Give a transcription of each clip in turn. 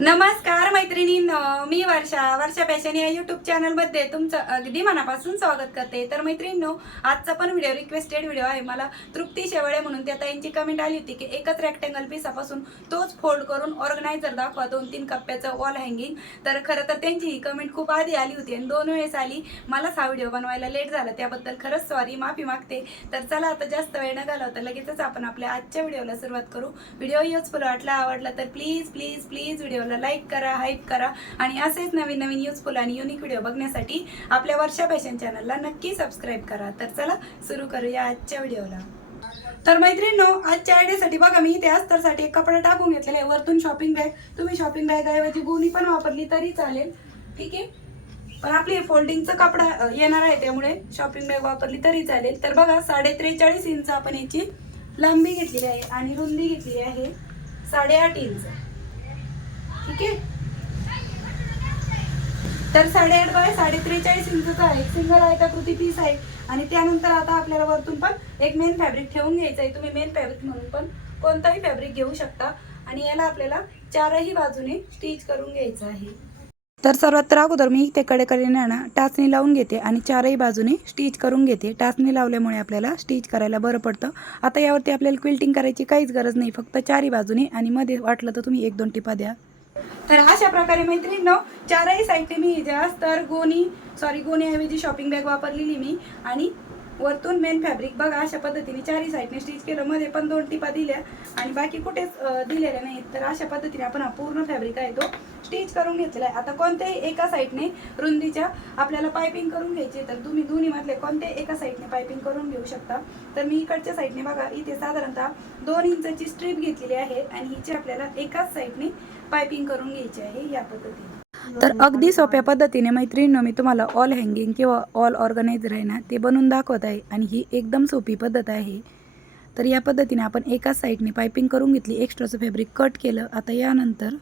नमस्कार मैत्रिणींनो मी वर्षा. वर्षा फॅशन या युट्यूब चॅनलमध्ये तुमचं अगदी मनापासून स्वागत करते. तर मैत्रिणींनो आजचा पण व्हिडिओ रिक्वेस्टेड व्हिडिओ आहे. मला तृप्ती शेवळे म्हणून त्या ताईंची कमेंट आली होती की एकच रेक्टँगल पिसापासून तोच फोल्ड करून ऑर्गनायझर दाखवा. दोन तीन कप्प्याचं वॉल हँगिंग तर खरं तर त्यांची ही कमेंट खूप आधी आली होती आणि दोन वेळेस आली. मलाच हा व्हिडिओ बनवायला लेट झाला. त्याबद्दल खरंच सॉरी माफी मागते. तर चला आता जास्त वेळ न घालवता लगेचच आपण आपल्या आजच्या व्हिडिओला सुरुवात करू. व्हिडिओ युजफुल वाटला आवडला तर प्लीज प्लीज प्लीज व्हिडिओ व्हिडिओला लाईक करा हाईप करा आणि असेच नवीन नवीन युजफुल आणि युनिक व्हिडिओ बघण्यासाठी आपल्या वर्षा फॅशन चॅनलला नक्की सबस्क्राईब करा. तर चला सुरू करूया आजच्या व्हिडिओला. तर मैत्रिणींनो आजच्या आयडियासाठी बघा मी इथे अस्तरसाठी एक कपडा टाकून घेतलेला आहे. वरतून शॉपिंग बॅग तुम्ही शॉपिंग बॅग ऐवजी गोणी पण वापरली तरी चालेल. ठीक आहे? पण आपली फोल्डिंगचा कपडा येणार आहे त्यामुळे शॉपिंग बॅग वापरली तरी चालेल. तर बघा साडे त्रेचाळीस इंच आपण याची लांबी घेतलेली आहे आणि रुंदी घेतली आहे साडेआठ इंच. ठीक आहे? तर साडेआठ बाय साडे त्रेचाळीस इंचचा आहे. सिंगल आयताकृती पीस आहे? आणि त्यानंतर आता आपल्याला वरतून पण एक मेन फॅब्रिक ठेवून घ्यायचं आहे. तुम्ही मेन फॅब्रिक म्हणून पण कोणताही फॅब्रिक घेऊ शकता. आणि याला आपल्याला चारही बाजूने स्टिच करून घ्यायचं आहे. तर सर्वात तर अगोदर मी ते कडेकडेने ना टाचणी लावून घेते आणि चारही बाजूने स्टिच करून घेते. टाचणी लावल्यामुळे आपल्याला स्टिच करायला बरं पडतं. आता यावरती आपल्याला क्विल्टिंग करायची काहीच गरज नाही. फक्त चारही बाजूने आणि मध्ये वाटलं तर तुम्ही एक दोन टिपा द्या. तर अशा प्रकारे मैत्रिणींनो चारही साईडने मी जास्त तर गोणी सॉरी गोणीऐवजी शॉपिंग बॅग वापरलेली मी. आणि वरतून मेन फॅब्रिक बघा अशा पद्धतीने चारही साईडने स्टिच केलं. मध्ये पण दोन टिपा दिल्या आणि बाकी कुठेच दिलेल्या नाहीत. तर अशा पद्धतीने आपण हा पूर्ण फॅब्रिक आहे तो स्टिच करून घेतलेला आहे. आता कोणत्याही एका साईडने रुंदीच्या आपल्याला पायपिंग करून घ्यायची आहे. तर तुम्ही दोन्ही मधले कोणत्याही एका साईडने पायपिंग करून घेऊ शकता. तर मी इकडच्या साईडने बघा इथे साधारणतः दोन इंचाची स्ट्रीप घेतलेली आहे आणि हिची आपल्याला एकाच साईडने पायपिंग करून घ्यायची आहे या पद्धतीने. तर अगदी सोप्या पद्धतीने मैत्रिणीनं मी तुम्हाला ऑल हँगिंग किंवा ऑल ऑर्गनायझर आहे ना ते बनवून दाखवत आहे आणि ही एकदम सोपी पद्धत आहे. तर या पद्धतीने आपण एकाच साईडने पायपिंग करून घेतली एक्स्ट्राचं फॅब्रिक कट केलं. आता यानंतर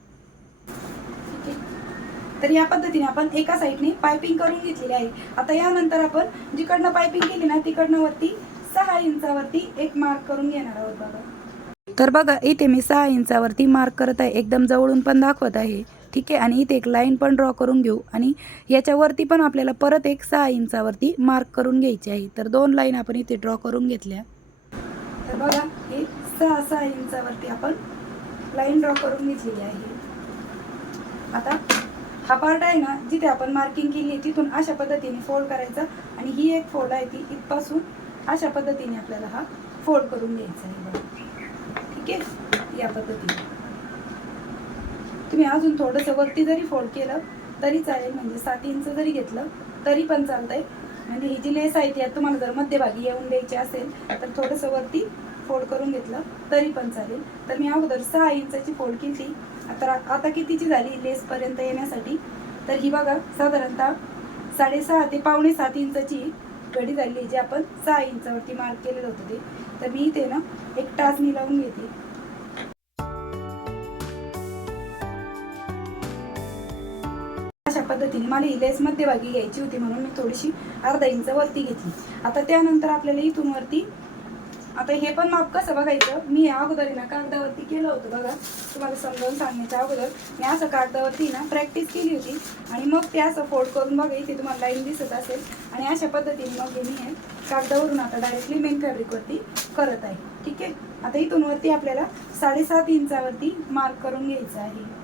तर या पद्धतीने आपण एका साईडने पायपिंग करून घेतलेली आहे. आता यानंतर आपण जिकडनं पायपिंग केली ना तिकडनं वरती सहा इंचावरती एक मार्क करून घेणार आहोत बघा. तर बघा इथे मी सहा इंचावरती मार्क करत आहे. एकदम जवळून पण दाखवत आहे. ठीक आहे? आणि इथे एक लाईन पण ड्रॉ करून घेऊ. आणि याच्यावरती पण आपल्याला परत एक सहा इंचावरती मार्क करून घ्यायची आहे. तर दोन लाईन आपण इथे ड्रॉ करून घेतल्या. तर बघा हे सहा सहा इंचावरती आपण लाईन ड्रॉ करून घेतलेली आहे. आता हा पार्ट आहे ना जिथे आपण मार्किंग केली आहे तिथून अशा पद्धतीने फोल्ड करायचा. आणि ही एक फोल्ड आहे ती इथपासून अशा पद्धतीने आपल्याला हा फोल्ड करून घ्यायचा आहे. बघा. ठीक आहे? या पद्धतीने. तुम्ही अजून थोडंसं वरती जरी फोल्ड केलं तरी चालेल. म्हणजे सात इंच जरी घेतलं तरी पण चालतंय. म्हणजे ही जी लेस आहे ती आता तुम्हाला जर मध्यभागी येऊन द्यायची असेल तर थोडंसं वरती फोल्ड करून घेतलं तरी पण चालेल. तर मी अगोदर सहा इंचाची फोल्ड केली. आता आता कितीची झाली लेसपर्यंत येण्यासाठी? तर ही बघा साधारणतः साडेसहा ते पावणे सात इंचाची घडी झाली जी आपण सहा इंचावरती मार्क केलेलं होतं ते. तर मी इथे ना एक टाचणी लावून घेते. पद्धतीने मला ही लेस मध्यभागी घ्यायची होती म्हणून मी थोडीशी अर्धा इंच वरती घेतली. आता त्यानंतर आपल्याला इथून वरती आता हे पण माप कसं बघायचं? मी या अगोदर ना कागदावरती केलं होतं बघा. तुम्हाला समजावून सांगण्याच्या अगोदर. मी असं कागदावरती ना प्रॅक्टिस केली होती. आणि मग ते असं फोल्ड करून बघा इथे तुम्हाला लाईन दिसत असेल. आणि अशा पद्धतीने मग मी हे कागदावरून आता डायरेक्टली मेन फॅब्रिकवरती करत आहे. ठीक आहे? आता इथून वरती आपल्याला साडेसात इंचावरती मार्क करून घ्यायचं आहे.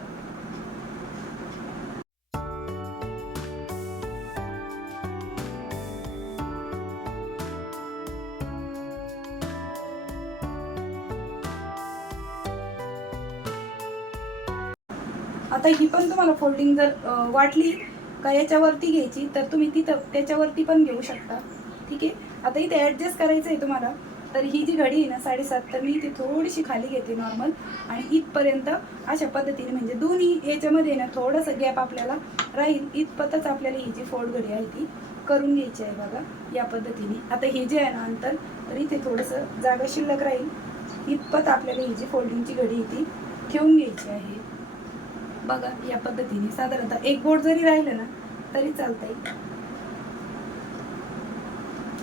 आता ही पण तुम्हाला फोल्डिंग जर वाटली का याच्यावरती घ्यायची तर तुम्ही तिथं त्याच्यावरती पण घेऊ शकता. ठीक आहे? आता इथे ॲडजस्ट करायचं आहे तुम्हाला. तर ही जी घडी आहे ना साडेसात तर मी इथे थोडीशी खाली घेते नॉर्मल आणि इथपर्यंत अशा पद्धतीने म्हणजे दोन्ही याच्यामध्ये ना थोडंसं गॅप आपल्याला राहील. इथपतच आपल्याला ही जी फोल्ड घडी आहे ती करून घ्यायची आहे बघा या पद्धतीने. आता हे जे आहे ना अंतर तर इथे थोडंसं जागा शिल्लक राहील. इथपत आपल्याला ही जी फोल्डिंगची घडी आहे ती ठेवून घ्यायची आहे. बघा या पद्धतीने साधारणतः एक बोट जरी राहिलं ना तरी चालतंय.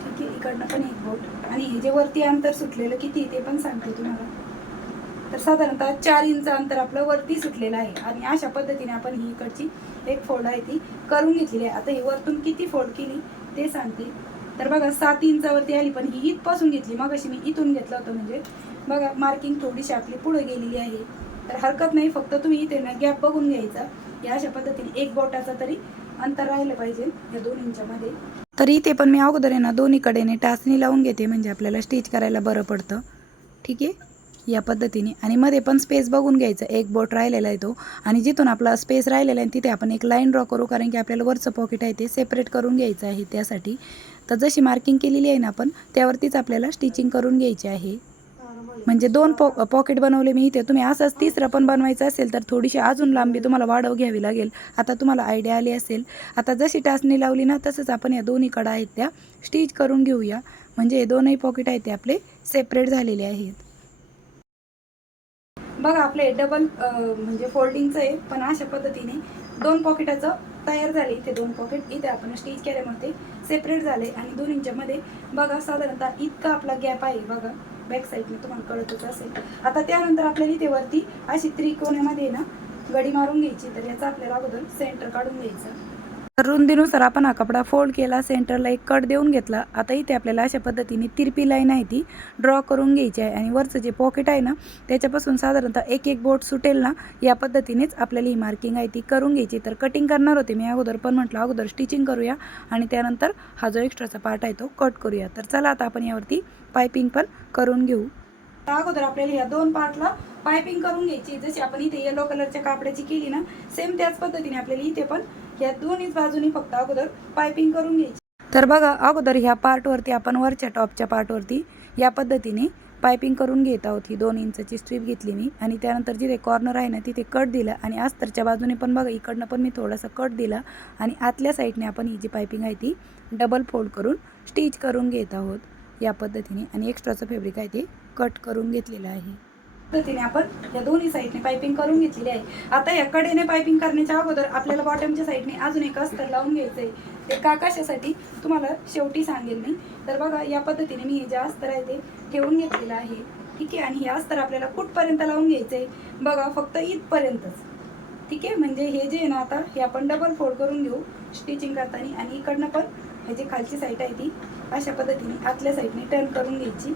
ठीक आहे इकडनं पण एक बोट. आणि हे जे वरती अंतर सुटलेलं किती ते पण सांगते तुम्हाला. तर साधारणतः चार इंच अंतर आपलं वरती सुटलेलं आहे. आणि अशा पद्धतीने आपण ही इकडची एक फोल्ड आहे ती करून घेतलेली आहे. आता ही वरतून किती फोल्ड केली ते सांगते. तर बघा सात इंचावरती आली पण ही इथपासून घेतली. मग अशी मी इथून घेतलं होतं म्हणजे बघा मार्किंग थोडीशी आपली पुढे गेलेली आहे. तर हरकत नाही फक्त तुम्ही इथे ना गॅप बघून घ्यायचा. या अशा पद्धतीने एक बोटाचा तरी अंतर राहिलं पाहिजे या दोन इंचामध्ये तरी इथे पण मी अगोदर आहे ना दोन्हीकडेने टाचणी लावून घेते म्हणजे आपल्याला स्टिच करायला बरं पडतं. ठीक आहे? या पद्धतीने. आणि मध्ये पण स्पेस बघून घ्यायचं. एक बोट राहिलेला आहे तो. आणि जिथून आपला स्पेस राहिलेला आहे तिथे आपण एक लाईन ड्रॉ करू कारण की आपल्याला वरचं पॉकेट आहे ते सेपरेट करून घ्यायचं आहे त्यासाठी. तर जशी मार्किंग केलेली आहे ना आपण त्यावरतीच आपल्याला स्टिचिंग करून घ्यायची आहे. म्हणजे दोन पॉ पॉकेट बनवले मी इथे. तुम्ही असंच तिसरं पण बनवायचं असेल तर थोडीशी अजून लांबी तुम्हाला वाढव घ्यावी लागेल. आता तुम्हाला आयडिया आली असेल. आता जशी टाचणी लावली ना तसंच आपण या दोन्ही कडा आहेत त्या स्टिच करून घेऊया. म्हणजे हे दोनही पॉकेट आहेत ते आपले सेपरेट झालेले आहेत. बघा आपले डबल म्हणजे फोल्डिंगचं आहे पण अशा पद्धतीने दोन पॉकेटाचं तयार झाले. इथे दोन पॉकेट इथे आपण स्टिच केल्यामध्ये सेपरेट झाले. आणि दोन्हींच्यामध्ये बघा साधारणतः इतका आपला गॅप आहे बघा. बॅक साईडने तुम्हाला कळतच असेल. आता त्यानंतर आपल्याला इथे वरती अशी त्रिकोणामध्ये ना गडी मारून घ्यायची. तर याचा आपल्याला अगोदर सेंटर काढून घ्यायचं. तर रुंदीनुसार आपण हा कपडा फोल्ड केला सेंटरला एक कट देऊन घेतला. आता इथे आपल्याला अशा पद्धतीने तिरपी लाईन आहे ती ड्रॉ करून घ्यायची आहे. आणि वरचं जे पॉकेट आहे ना त्याच्यापासून साधारणतः एक एक बोट सुटेल ना या पद्धतीनेच आपल्याला ही मार्किंग आहे ती करून घ्यायची. तर कटिंग करणार होते मी अगोदर पण म्हटलं अगोदर स्टिचिंग करूया. आणि त्यानंतर हा जो एक्स्ट्राचा पार्ट आहे तो कट करूया. तर चला आता आपण यावरती पायपिंग पण करून घेऊ. अगोदर आपल्याला या दोन पार्टला पायपिंग करून घ्यायची जशी आपण इथे येलो कलरच्या कापड्याची केली ना सेम त्याच पद्धतीने आपल्याला इथे पण या दोन्ही बाजूनी फक्त अगोदर पायपिंग करून घ्यायची. तर बघा अगोदर ह्या पार्टवरती आपण वरच्या टॉपच्या पार्टवरती या पद्धतीने पायपिंग करून घेत आहोत. ही दोन इंचची स्ट्रीप घेतली मी आणि त्यानंतर जिथे कॉर्नर आहे ना तिथे कट दिला. आणि अस्तरच्या बाजूने पण बघा इकडनं पण मी थोडासा कट दिला. आणि आतल्या साईडने आपण ही जी पायपिंग आहे ती डबल फोल्ड करून स्टिच करून घेत आहोत. या पद्धतीने. आणि एक्स्ट्राचं फॅब्रिक आहे ते कट करून घेतलेलं आहे. पद्धतीने आपण या दोन्ही साईडने पायपिंग करून घेतलेली आहे. आता या कडेने पायपिंग करण्याच्या अगोदर आपल्याला बॉटमच्या साईडने अजून एक अस्तर लावून घ्यायचं आहे ते का कशासाठी तुम्हाला शेवटी सांगेल मी. तर बघा या पद्धतीने मी हे जे अस्तर आहे ते ठेवून घेतलेलं आहे. ठीक आहे? आणि हे अस्तर आपल्याला कुठपर्यंत लावून घ्यायचं आहे बघा फक्त इथपर्यंतच. ठीक आहे? म्हणजे हे जे आहे ना आता हे आपण डबल फोल्ड करून घेऊ स्टिचिंग करताना. आणि इकडनं पण हे जे खालची साईड आहे ती अशा पद्धतीने आतल्या साईडने टर्न करून घ्यायची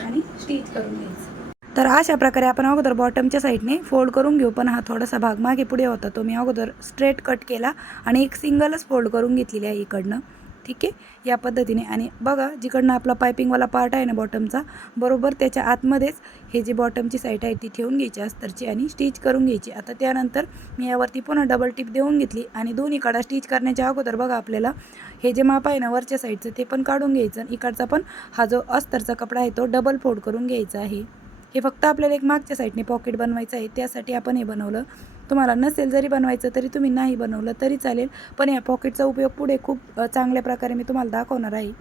आणि स्टिच करून घ्यायची. तर अशा प्रकारे आपण अगोदर बॉटमच्या साईडने फोल्ड करून घेऊ. पण हा थोडासा भाग मागे पुढे होता तो मी अगोदर स्ट्रेट कट केला आणि एक सिंगलच फोल्ड करून घेतलेली आहे इकडनं. ठीक आहे? या पद्धतीने. आणि बघा जिकडनं आपला पायपिंगवाला पार्ट आहे ना बॉटमचा बरोबर त्याच्या आतमध्येच हे जी बॉटमची साईट आहे ती ठेवून घ्यायची अस्तरची आणि स्टिच करून घ्यायची. आता त्यानंतर मी यावरती पुन्हा डबल टिप देऊन घेतली आणि दोन्ही कडा स्टिच करण्याच्या अगोदर बघा आपल्याला हे जे माप आहे ना वरच्या साईडचं ते पण काढून घ्यायचं आणि इकडचा पण हा जो अस्तरचा कपडा आहे तो डबल फोल्ड करून घ्यायचा आहे. हे फक्त आपल्याला एक मागच्या साईडने पॉकेट बनवायचं आहे त्यासाठी आपण हे बनवलं. तुम्हाला नसेल जरी बनवायचं तरी तुम्ही नाही बनवलं तरी चालेल. पण या पॉकेटचा उपयोग पुढे खूप चांगल्या प्रकारे मी तुम्हाला दाखवणार आहे.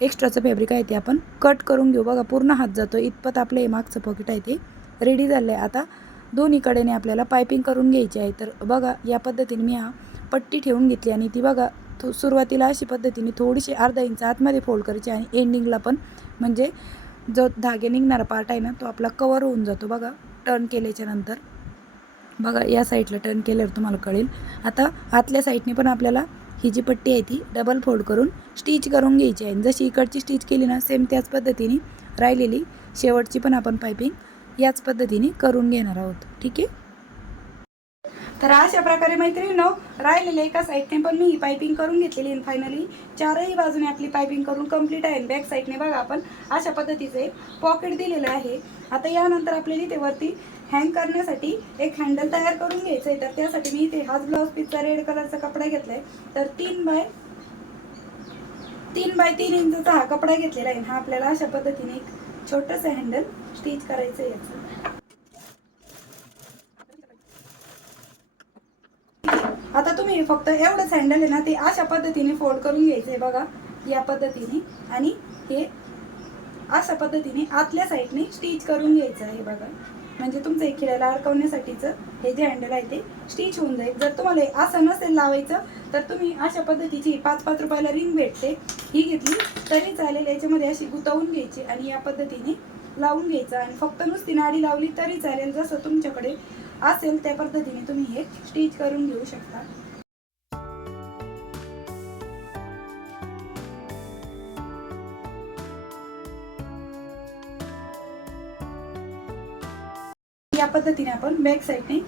एक्स्ट्राचं फॅब्रिक आहे ते आपण कट करून घेऊ. बघा पूर्ण हात जातो इतपत आपलं हे मागचं पॉकेट आहे ते रेडी झालं आहे आता दोन्ही कडेने आपल्याला पायपिंग करून घ्यायची आहे. तर बघा या पद्धतीने मी हा पट्टी ठेवून घेतली आणि ती बघा थो सुरुवातीला अशी पद्धतीने थोडीशी अर्धा इंच आतमध्ये फोल्ड करायची आणि एंडिंगला पण म्हणजे जो धागे निघणारा पार्ट आहे ना तो आपला कवर होऊन जातो बघा टर्न केल्याच्यानंतर. बघा या साईडला टर्न केल्यावर तुम्हाला कळेल. आता आतल्या साईडने पण आपल्याला ही जी पट्टी आहे ती डबल फोल्ड करून स्टिच करून घ्यायची आहे. जशी इकडची स्टिच केली ना सेम त्याच पद्धतीने राहिलेली शेवटची पण आपण पायपिंग याच पद्धतीने करून घेणार आहोत. ठीक आहे? तर अशा प्रकारे मैत्रिणीनो राहिलेले एका साईडने पण मी ही पायपिंग करून घेतलेली आहे फायनली चारही बाजूने आपली पायपिंग करून कंप्लीट आहे. बॅक साईडने बघा आपण अशा पद्धतीचे पॉकेट दिलेलं आहे. आता यानंतर आपल्याला इथे वरती हँग करण्यासाठी एक हँडल तयार करून घ्यायचं आहे. तर त्यासाठी मी इथे हाच ब्लाऊज पीसचा रेड कलरचा कपडा घेतलाय. तर तीन बाय तीन बाय तीन इंचचा हा कपडा घेतलेला आहे. हा आपल्याला अशा पद्धतीने एक छोटंसं हँडल स्टिच करायचं आहे याचं. आता तुम्ही फक्त एवढंच हँडल आहे ना ते अशा पद्धतीने फोल्ड करून घ्यायचं आहे बघा या पद्धतीने. आणि हे अशा पद्धतीने आतल्या साईडने स्टिच करून घ्यायचं आहे बघा. म्हणजे तुमचं एक खिळ्याला अडकवण्यासाठीचं हे जे हँडल आहे ते स्टिच होऊन जाईल. जर तुम्हाला असं नसेल लावायचं तर तुम्ही अशा पद्धतीची पाच पाच रुपयाला रिंग भेटते. ही घेतली तरी चालेल याच्यामध्ये अशी गुतवून घ्यायची आणि या पद्धतीने लावून घ्यायचं. आणि फक्त नुसती नाडी लावली तरी चालेल जसं तुमच्याकडे असेल त्या पद्धतीने तुम्ही हे स्टिच करून घेऊ शकता. या पद्धतीने आपण बॅक साईडने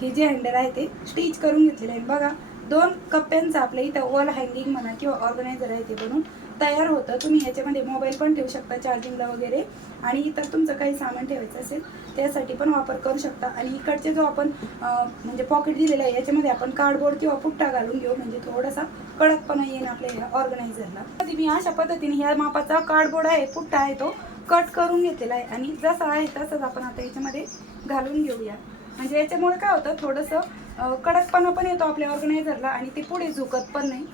हे जे हँडल आहे ते स्टिच करून घेतलेलं आहे. बघा दोन कप्प्यांचं आपल्या इथं वॉल हँगिंग म्हणा किंवा ऑर्गनायझर आहे ते बनून तयार होतं. तुम्ही याच्यामध्ये मोबाईल पण ठेवू शकता चार्जिंगला वगैरे. आणि इतर तुमचं काही सामान ठेवायचं असेल त्यासाठी पण वापर करू शकता. आणि इकडचे जो आपण म्हणजे पॉकेट दिलेलं आहे याच्यामध्ये आपण कार्डबोर्ड किंवा पुट्टा घालून घेऊ. म्हणजे थोडासा कडकपणा येईल आपल्या या ऑर्गनायझरला कधी मी अशा पद्धतीने ह्या मापाचा कार्डबोर्ड आहे पुट्टा आहे तो कट करून घेतलेला आहे. आणि जसा आहे तसंच आपण आता याच्यामध्ये घालून घेऊया. म्हणजे याच्यामुळे काय होतं थोडंसं कडकपणा पण येतो आपल्या ऑर्गनायझरला आणि ते पुढे झुकत पण नाही.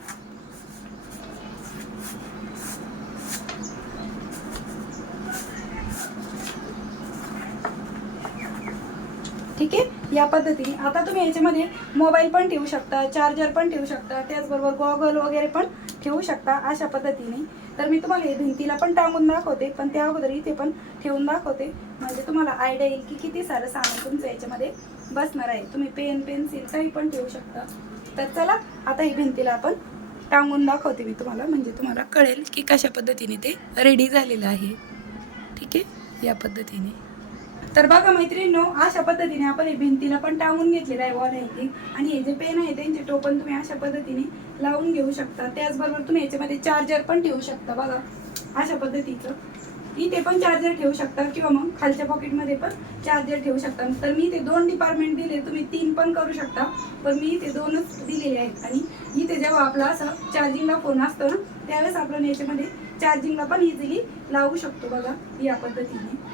ठीक आहे? या पद्धतीने. आता तुम्ही याच्यामध्ये मोबाईल पण ठेवू शकता चार्जर पण ठेवू शकता त्याचबरोबर गॉगल वगैरे पण ठेवू शकता अशा पद्धतीने. तर मी तुम्हाला भिंतीला पण टांगून दाखवते पण त्या अगोदर इथे पण ठेवून दाखवते. म्हणजे तुम्हाला आयडिया येईल की किती सारं सामान तुमचं याच्यामध्ये बसणार आहे. तुम्ही पेन पेन्सिल काही पण ठेवू शकता. तर चला आता ही भिंतीला आपण टांगून दाखवते मी तुम्हाला. म्हणजे तुम्हाला कळेल की कशा पद्धतीने ते रेडी झालेलं आहे. ठीक आहे? या पद्धतीने. तर बघा मैत्रिणींनो अशा पद्धतीने आपण हे भिंतीला पण टांगून घेतलेलं आहे वॉल आहे आणि हे जे पेन आहे त्यांचे टोपण तुम्ही अशा पद्धतीने लावून घेऊ शकता. त्याचबरोबर तुम्ही याच्यामध्ये चार्जर पण ठेवू शकता बघा. अशा पद्धतीचं. इथे पण चार्जर ठेवू शकता किंवा मग खालच्या पॉकेटमध्ये पण चार्जर ठेवू शकता. तर मी इथे दोन डिपार्टमेंट दिले तुम्ही तीन पण करू शकता. पण मी इथे दोनच दिलेले आहेत. आणि इथे जेव्हा आपला असं चार्जिंगला फोन असतो ना त्यावेळेस आपण याच्यामध्ये चार्जिंगला पण इझिली लावू शकतो बघा या पद्धतीने.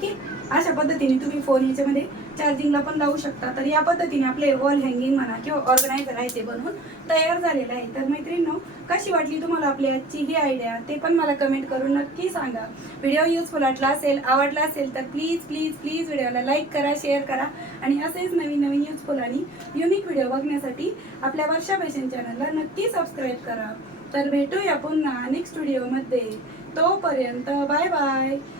ठीक आहे अशा पद्धतीने तुम्ही फोन याच्यामध्ये चार्जिंगला पण लावू शकता. तर या पद्धतीने आपले वॉल हँगिंग म्हणा किंवा ऑर्गनायझर आहे ते बनवून तयार झालेलं आहे. तर मैत्रिणींनो कशी वाटली तुम्हाला आपली आजची ही आयडिया ते पण मला कमेंट करून नक्की सांगा. व्हिडिओ युजफुल वाटला असेल आवडला असेल तर प्लीज प्लीज प्लीज व्हिडिओला लाईक करा शेअर करा. आणि असेच नवीन नवीन युजफुल आणि युनिक व्हिडिओ बघण्यासाठी आपल्या वर्षा फॅशन चॅनलला नक्की सबस्क्राईब करा. तर भेटूया पुन्हा नेक्स्ट व्हिडिओमध्ये तोपर्यंत bye bye